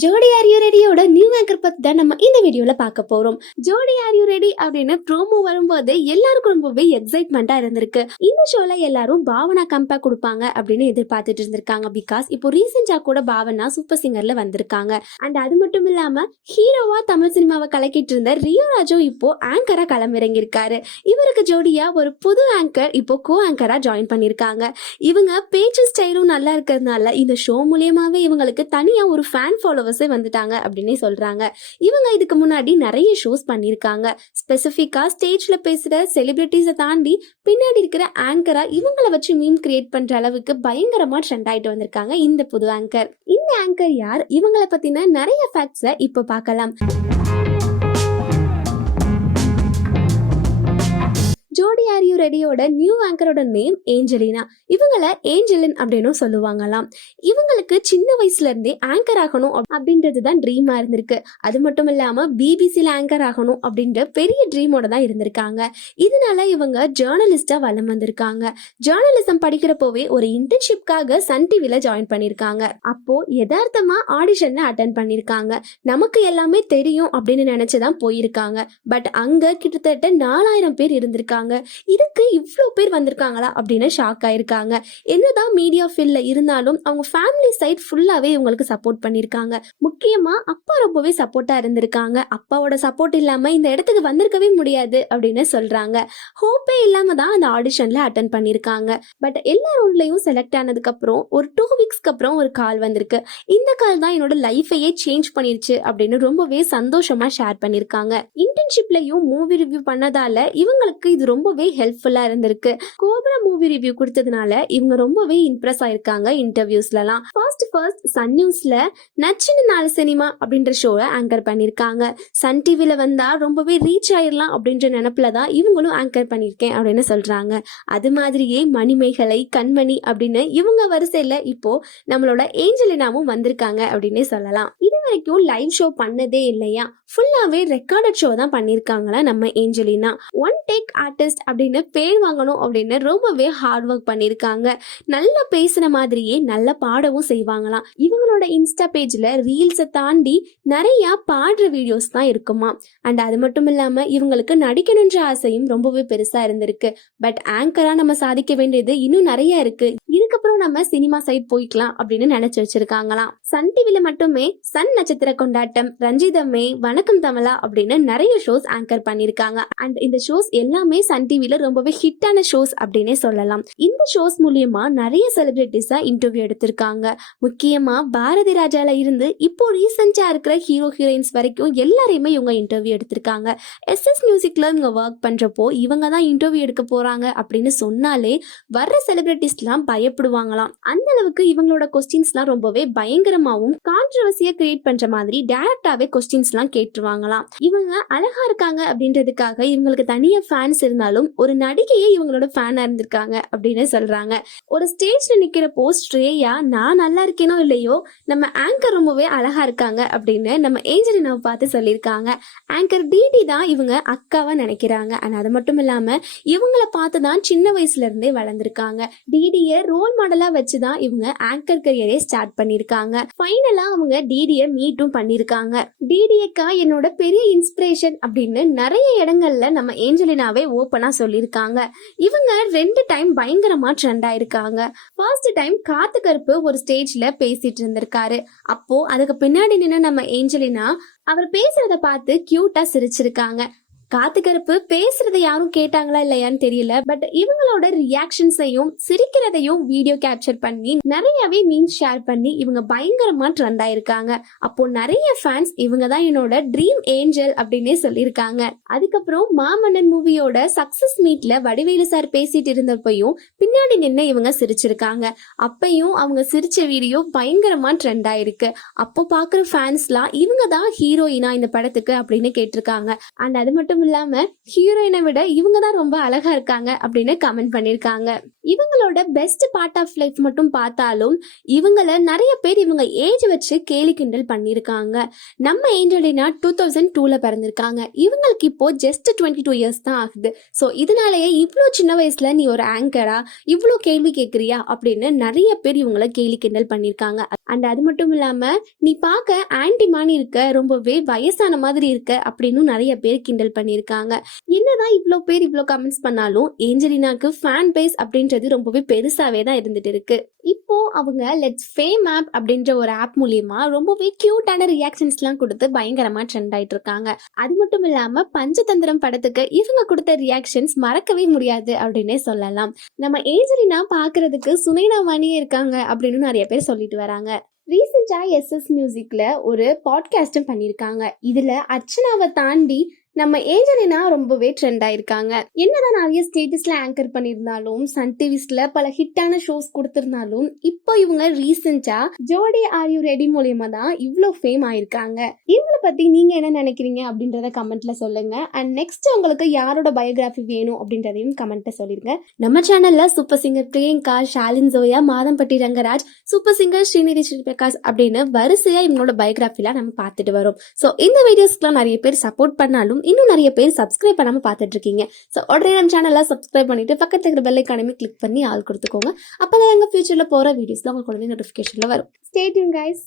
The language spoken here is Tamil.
ஜோடி ஆர் யூ ரெடியோட நியூ ஆங்கர் பத்தி தான் நம்ம இந்த வீடியோல பார்க்க போறோம். ஜோடி ஆர் யூ ரெடி அப்படின்னு ப்ரோமோ வரும்போது எல்லாருக்கும் ரொம்பவே எக்ஸைட்மெண்டா இருந்திருக்கு. இந்த ஷோல எல்லாரும் பாவனா கம்பேக் கொடுப்பாங்க அப்படின்னு எதிர்பார்த்துட்டு இருந்திருக்காங்க. பிகாஸ் இப்போ ரீசெண்டா கூட பாவனா சூப்பர் சிங்கர்ல வந்திருக்காங்க. அண்ட் அது மட்டும் இல்லாம ஹீரோவா தமிழ் சினிமாவை கலக்கிட்டு இருந்த ரியோ ராஜு இப்போ ஆங்கரா களமிறங்கி இருக்காரு. இவருக்கு ஜோடியா ஒரு புது ஆங்கர் இப்போ கோ ஆங்கரா ஜாயின் பண்ணிருக்காங்க. இவங்க பேச்சு ஸ்டைலும் நல்லா இருக்கிறதுனால இந்த ஷோ மூலியமாவே இவங்களுக்கு தனியா ஒரு ஃபேன் ஃபாலோவர்ஸே வந்துட்டாங்க அப்படின்னே சொல்றாங்க. இவங்க இதுக்கு முன்னாடி நிறைய ஷோஸ் பண்ணியிருக்காங்க. ஸ்பெசிஃபிக்கா ஸ்டேஜ்ல பேசுற செலிபிரிட்டிஸை தாண்டி பின்னாடி இருக்கிற ஆங்கரா இவங்களை வச்சு மீம் கிரியேட் பண்ற அளவுக்கு பயங்கரமா ட்ரெண்ட் ஆயிட்டு வந்திருக்காங்க இந்த புது ஆங்கர். இந்த ஆங்கர் யார், இவங்களை பத்தின நிறைய ஃபேக்ட்ஸை இப்போ பார்க்கலாம். ஜோடி ஆர் யூ ரெடியோட நியூ ஆங்கரோட நேம் ஏஞ்சலினா. இவங்கள ஏஞ்சலின் அப்படின்னு சொல்லுவாங்களாம். இவங்களுக்கு சின்ன வயசுல இருந்தே ஆங்கர் ஆகணும் அப்படின்றது தான் ட்ரீமா இருந்திருக்கு. அது மட்டும் இல்லாம பிபிசில ஆங்கர் ஆகணும் அப்படின்ற பெரிய ட்ரீமோட தான் இருந்திருக்காங்க. இதனால இவங்க ஜேர்னலிஸ்டா வலம் வந்திருக்காங்க. ஜேர்னலிசம் படிக்கிறப்போவே ஒரு இன்டர்ன்ஷிப்காக சன் டிவில ஜாயின் பண்ணிருக்காங்க. அப்போ யதார்த்தமா ஆடிஷன்ல அட்டன் பண்ணிருக்காங்க. நமக்கு எல்லாமே தெரியும் அப்படின்னு நினைச்சுதான் போயிருக்காங்க. பட் அங்க கிட்டத்தட்ட 4000 பேர் இருந்திருக்காங்க. இதுக்கு இவ்வளோ பேர் வந்திருக்காங்களா அப்படின்னு ஷாக் ஆயிருக்காங்க. என்னதான் மீடியா ஃபீல்ட்ல இருந்தாலும் அவங்க ஃபேமிலி சைட் ஃபுல்லாவே இவங்களுக்கு சப்போர்ட் பண்ணிருக்காங்க. முக்கியமா அப்பா ரொம்பவே சப்போர்ட்டா இருந்திருக்காங்க. அப்பாவோட சப்போர்ட் இல்லாம இந்த இடத்துக்கு வந்திருக்கவே முடியாது அப்படின்னு சொல்றாங்க. ஹோப்பே இல்லாம தான் அந்த ஆடிஷன்ல அட்டன் பண்ணிருக்காங்க. பட் எல்லா ரவுண்ட்லயும் செலக்ட் ஆனதுக்கு அப்புறம் ஒரு 2 வீக்ஸ்க்கு அப்புறம் ஒரு கால் வந்திருக்கு. இந்த கால் தான் என்னோட லைஃபையே சேஞ்ச் பண்ணிருச்சு அப்படின்னு ரொம்பவே சந்தோஷமா ஷேர் பண்ணிருக்காங்க. இன்டர்ன்ஷிப்லயும் மூவி ரிவ்யூ பண்ணதால இவங்களுக்கு இது ரொம்பவே ஹெல்ப்ஃபுல்லா இருந்திருக்கு. கோப்ரா மூவி ரிவ்யூ கொடுத்ததுனால இவங்க ரொம்பவே இம்ப்ரெஸ் ஆயிருக்காங்க இன்டர்வியூஸ்லாம். ஃபர்ஸ்ட் சன் நியூஸ்ல நச்சுன்னு 4 சினிமா அப்படின்ற ஷோவை ஆங்கர் பண்ணிருக்காங்க. சன் டிவில வந்தா ரொம்பவே ரீச் ஆயிடலாம் அப்படின்ற நினைப்புல தான் இவங்களும் ஆங்கர் பண்ணிருக்கேன் அப்படின்னு சொல்றாங்க. அது மாதிரியே மணிமேகலை, கண்மணி அப்படின்னு இவங்க வரிசையில இப்போ நம்மளோட ஏஞ்சலினாவும் வந்திருக்காங்க அப்படின்னே சொல்லலாம். இது வரைக்கும் லைவ் ஷோ பண்ணதே இல்லையா, ஃபுல்லாவே ரெக்கார்டட் ஷோ தான் பண்ணிருக்காங்களா நம்ம ஏஞ்சலினா. ஒன் டேக் ஆர்டிஸ்ட் அப்படின்னு பேர் வாங்கணும் அப்படின்னு ரொம்பவே ஹார்ட் ஒர்க் பண்ணிருக்காங்க. நல்லா பேசுன மாதிரியே நல்லா பாடவும் செய்வாங்களாம். இவங்களோட இன்ஸ்டா பேஜ்ல ரீல்ஸை தாண்டி நிறைய பாடுற வீடியோஸ் தான் இருக்குமா. அண்ட் அது மட்டும் இல்லாம இவங்களுக்கு நடிக்கணுன்ற ஆசையும் ரொம்பவே பெருசா இருந்திருக்கு. பட் ஆங்கரா நம்ம சாதிக்க வேண்டியது இன்னும் நிறைய இருக்கு. இதுக்கப்புறம் நம்ம சினிமா சைட் போய்க்கலாம் அப்படின்னு நினைச்சு வச்சிருக்காங்களாம். சன் டிவில மட்டுமே சன் நட்சத்திர கொண்டாட்டம், ரஞ்சிதமே, வணக்கம் தமிழா அப்படின்னு நிறைய ஷோஸ் ஆங்கர் பண்ணிருக்காங்க. அண்ட் இந்த ஷோஸ் எல்லாமே சன் டிவில ரொம்பவே ஹிட்டான ஷோஸ் அப்படின்னே சொல்லலாம். இந்த ஷோஸ் மூலியமா நிறைய செலிபிரிட்டிஸா இன்டர்வியூ எடுத்திருக்காங்க. முக்கியமா பாரதி ராஜால இருந்து இப்போ ரீசெண்டா இருக்கிற ஹீரோ ஹீரோயின்ஸ் வரைக்கும் எல்லாரையுமே இவங்க இன்டர்வியூ எடுத்திருக்காங்க. எஸ்எஸ் மியூசிக்ல இவங்க ஒர்க் பண்றப்போ இவங்க தான் இன்டர்வியூ எடுக்க போறாங்க அப்படின்னு சொன்னாலே வர்ற செலிபிரிட்டிஸ்லாம் பயப்படுவாங்களாம். அந்த அளவுக்கு இவங்களோட கொஸ்டின்ஸ்லாம் ரொம்பவே பயங்கரமாவும் கான்ட்ரவர்சியா கிரியேட் பண்ற மாதிரி டைரக்டாவே கொஸ்டின்ஸ்லாம் கேட்டுருவாங்களாம். இவங்க அழகா இருக்காங்க அப்படின்றதுக்காக இவங்களுக்கு தனியா ஃபேன்ஸ் இருந்தாலும் ஒரு நடிகையே இவங்களோட ஃபேனா இருந்திருக்காங்க அப்படின்னு சொல்றாங்க. ஒரு ஸ்டேஜ்ல நிக்கிறப்போ ஸ்ரேயா நான் நல்லா இருக்கேனோ இல்லையோ நம்ம ஆங்கர் ரொம்பவே அழகா இருக்காங்க அப்படின்னு நம்ம ஏஞ்சலினாவை பார்த்து சொல்லியிருக்காங்க. ஆங்கர் டிடி தான் இவங்க அக்காவா நினைக்கிறாங்க. அண்ட் அது மட்டும் இல்லாம இவங்களை பார்த்து தான் சின்ன வயசுல இருந்தே வளர்ந்துருக்காங்க. டிடியை ரோல் மாடலா வச்சுதான் இவங்க ஆங்கர் கரியரே ஸ்டார்ட் பண்ணிருக்காங்க. ஃபைனலா அவங்க டிடியை மீட்டும் பண்ணிருக்காங்க. டிடியக்கா என்னோட பெரிய இன்ஸ்பிரேஷன் அப்படின்னு நிறைய இடங்கள்ல நம்ம ஏஞ்சலினாவே ஓப்பனா சொல்லியிருக்காங்க. இவங்க 2 டைம் பயங்கரமா ட்ரெண்ட் ஆயிருக்காங்க. ஃபர்ஸ்ட் டைம் காத்து கருப்பு ஒரு ஸ்டேஜ்ல பேசிட்டு இருந்திருக்காரு. அப்போ அதுக்கு பின்னாடி நின்று நம்ம ஏஞ்சலினா அவர் பேசுறத பார்த்து கியூட்டா சிரிச்சிருக்காங்க. காத்து கருப்பு பேசுறத யாரும் கேட்டாங்களா இல்லையான்னு தெரியல. பட் இவங்களோட ரியாக்ஷன்ஸையும் சிரிக்கிறதையும் வீடியோ கேப்சர் பண்ணி நிறையவே மீம்ஸ் ஷேர் பண்ணி இவங்க பயங்கரமா ட்ரெண்ட் ஆயிருக்காங்க. அப்போ நிறைய ஃபேன்ஸ் இவங்க தான் என்னோட ட்ரீம் ஏஞ்சல் அப்படின்னே சொல்லியிருக்காங்க. அதுக்கப்புறம் மாமன்னன் மூவியோட சக்சஸ் மீட்ல வடிவேலு சார் பேசிட்டு இருந்தப்பையும் பின்னாடி நின்று இவங்க சிரிச்சிருக்காங்க. அப்பையும் அவங்க சிரிச்ச வீடியோ பயங்கரமா ட்ரெண்ட் ஆயிருக்கு. அப்போ பாக்குற ஃபேன்ஸ்லாம் இவங்க தான் ஹீரோயினா இந்த படத்துக்கு அப்படின்னு கேட்டிருக்காங்க. அண்ட் அது மட்டும் இல்லாம ஹீரோயினை விட இவங்க தான் ரொம்ப அழகா இருக்காங்க அப்படின்னு கமெண்ட் பண்ணிருக்காங்க. இவங்களோட பெஸ்ட் பார்ட் ஆஃப் லைஃப் மட்டும் பார்த்தாலும் இவங்கள நிறைய பேர் இவங்க ஏஜ் வச்சு கேலி கிண்டல் பண்ணியிருக்காங்க. நம்ம ஏஞ்சலினா 2002ல பிறந்திருக்காங்க. இவங்களுக்கு இப்போ ஜஸ்ட் 22 இயர்ஸ் தான் ஆகுது. ஸோ இதனாலேயே இவ்வளோ சின்ன வயசுல நீ ஒரு ஆங்கரா, இவ்வளோ கேள்வி கேட்குறியா அப்படின்னு நிறைய பேர் இவங்கள கேலி கிண்டல் பண்ணியிருக்காங்க. அண்ட் அது மட்டும் இல்லாம நீ பார்க்க ஆன்டி மாதிரி இருக்க, ரொம்பவே வயசான மாதிரி இருக்க அப்படின்னு நிறைய பேர் கிண்டல் பண்ணியிருக்காங்க. என்னதான் இவ்வளோ பேர் இவ்வளோ கமெண்ட்ஸ் பண்ணாலும் ஏஞ்சலினாக்கு ஃபேன் பேஸ் அப்படின்றது ரொம்பவே பெருசாவே தான் இருந்துட்டு இருக்கு. இப்போ அவங்க லெட்ஸ் ஃபேம் ஆப் அப்படின்ற ஒரு ஆப் மூலியமா ரொம்பவே கியூட்டான ரியாக்ஷன்ஸ்லாம் கொடுத்து பயங்கரமா ட்ரெண்ட் ஆயிட்டு இருக்காங்க. அது மட்டும் இல்லாம பஞ்சதந்திரம் படத்துக்கு இவங்க கொடுத்த ரியாக்ஷன்ஸ் மறக்கவே முடியாது அப்படின்னே சொல்லலாம். நம்ம ஏஞ்சலினா பாக்குறதுக்கு சுனைனா மாதிரியே இருக்காங்க அப்படின்னு நிறைய பேர் சொல்லிட்டு வராங்க. ரீசெண்டா எஸ்எஸ் மியூசிக்ல ஒரு பாட்காஸ்டும் பண்ணியிருக்காங்க. இதுல அர்ச்சனாவை தாண்டி நம்ம ஏஞ்சலினா ரொம்பவே ட்ரெண்ட் ஆயிருக்காங்க. என்னதான் நிறைய ஸ்டேட்டஸ்ல ஆங்கர் பண்ணியிருந்தாலும், சன் டிவிஸ்ல பல ஹிட்டான ஷோஸ் கொடுத்திருந்தாலும், இப்போ இவங்க ரீசெண்டா ஜோடி ஆர் யூ ரெடி மூலியமா தான் இவ்வளோ ஃபேம் ஆயிருக்காங்க. இவங்களை பத்தி நீங்க என்ன நினைக்கிறீங்க அப்படின்றத கமெண்ட்ல சொல்லுங்க. அண்ட் நெக்ஸ்ட் உங்களுக்கு யாரோட பயோகிராஃபி வேணும் அப்படின்றதையும் கமெண்ட்ல சொல்லிருங்க. நம்ம சேனல்ல super singer Priyanka, Shalin Zoya, Madhampatti Rangaraj, super singer Srinidhi Sriprakash அப்படின்னு வரிசையா இவங்களோட பயோகிராஃபிலாம் நம்ம பார்த்துட்டு வரோம். ஸோ இந்த வீடியோஸ்க்குலாம் நிறைய பேர் சப்போர்ட் பண்ணாலும் இன்னும் நிறைய பேர் சப்ஸ்கிரைப் பண்ணாம பார்த்துட்டு இருக்கீங்க. ஸோ உடனே நம்ம சேனலை சப்ஸ்கிரைப் பண்ணிட்டு பக்கத்துல இருக்கிற பெல் ஐகானையும் கிளிக் பண்ணி ஆள் கொடுத்துக்கோங்க. அப்பதான் எங்க ஃபியூச்சர்ல போற வீடியோஸ்ல உங்களுக்கு உடனே நோட்டிஃபிகேஷன்ல வரும். Stay tune guys.